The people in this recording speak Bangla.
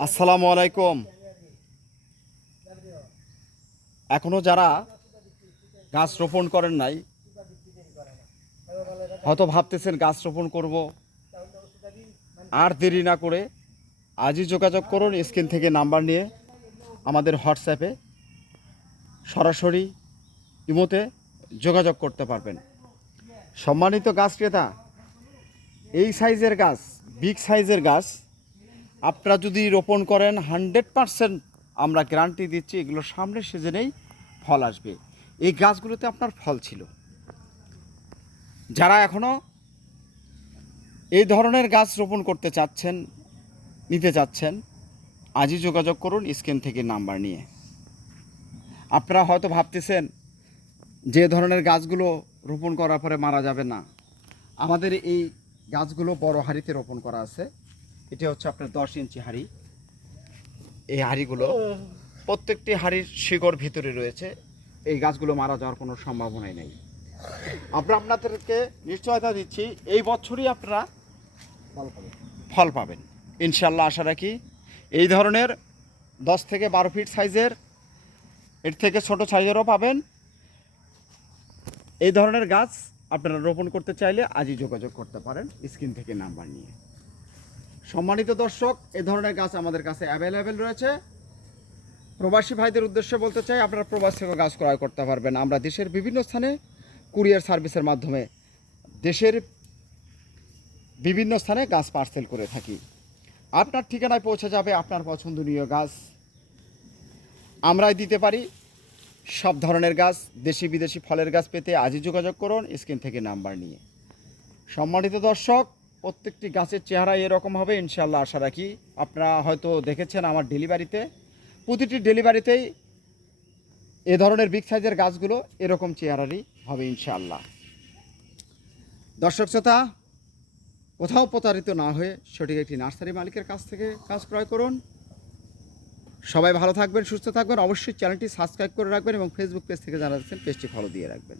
আসসালামু আলাইকুম। এখনও যারা গাছ রোপণ করেন নাই, হয়তো ভাবতেছেন গাছ রোপণ করব, আর দেরি না করে আজই যোগাযোগ করুন। স্ক্রিন থেকে নাম্বার নিয়ে আমাদের হোয়াটসঅ্যাপে সরাসরি ইমোতে যোগাযোগ করতে পারবেন। সম্মানিত গাছ ক্রেতা, এই সাইজের গাছ, বিগ সাইজের গাছ আপনারা যদি রোপণ করেন 100% আমরা গ্যারান্টি দিচ্ছি এগুলো সামনের সিজনেই ফল আসবে। এই গাছগুলোতে আপনার ফল ছিল। যারা এখনও এই ধরনের গাছ রোপণ করতে চাচ্ছেন, নিতে চাচ্ছেন, আজই যোগাযোগ করুন স্ক্রিন থেকে নাম্বার নিয়ে। আপনারা হয়তো ভাবতেছেন যে ধরনের গাছগুলো রোপণ করার পরে মারা যাবে না, আমাদের এই গাছগুলো বড় হাঁড়িতে রোপণ করা আছে। এটা হচ্ছে আপনার 10 ইঞ্চি হাঁড়ি। এই হাঁড়িগুলো প্রত্যেকটি হাঁড়ির শিকড় ভিতরে রয়েছে। এই গাছগুলো মারা যাওয়ার কোনো সম্ভাবনাই নেই। আমরা আপনাদেরকে নিশ্চয়তা দিচ্ছি এই বছরই আপনারা ফল পাবেন ইনশাল্লাহ, আশা রাখি। এই ধরনের 10 থেকে 12 ফিট সাইজের, এর থেকে ছোট সাইজেরও পাবেন। এই ধরনের গাছ আপনারা রোপণ করতে চাইলে আজই যোগাযোগ করতে পারেন স্ক্রিন থেকে নাম্বার নিয়ে। সম্মানিত দর্শক, এই ধরনের গাছ আমাদের কাছে অ্যাভেলেবেল রয়েছে। প্রবাসী ভাইদের উদ্দেশ্যে বলতে চাই, আপনারা প্রবাস থেকে গাছ ক্রয় করতে পারবেন। আমরা দেশের বিভিন্ন স্থানে কুরিয়ার সার্ভিসের মাধ্যমে দেশের বিভিন্ন স্থানে গাছ পার্সেল করে থাকি। আপনার ঠিকানায় পৌঁছে যাবে আপনার পছন্দনীয় গাছ। আমরাই দিতে পারি সব ধরনের গাছ। দেশি বিদেশি ফলের গাছ পেতে আজই যোগাযোগ করুন স্ক্রিন থেকে নাম্বার নিয়ে। সম্মানিত দর্শক, প্রত্যেকটি গাছের চেহারা এরকম হবে ইনশাল্লাহ, আশা রাখি। আপনারা হয়তো দেখেছেন আমার ডেলিভারিতে, প্রতিটি ডেলিভারিতেই এ ধরনের বিগ সাইজের গাছগুলো এরকম চেহারারই হবে ইনশাআল্লাহ। দর্শক শ্রোতা, কোথাও প্রতারিত না হয়ে সঠিক একটি নার্সারি মালিকের কাছ থেকে গাছ ক্রয় করুন। সবাই ভালো থাকবেন, সুস্থ থাকবেন। অবশ্যই চ্যানেলটি সাবস্ক্রাইব করে রাখবেন এবং ফেসবুক পেজ থেকে যারা দেখছেন পেজটি ফলো দিয়ে রাখবেন।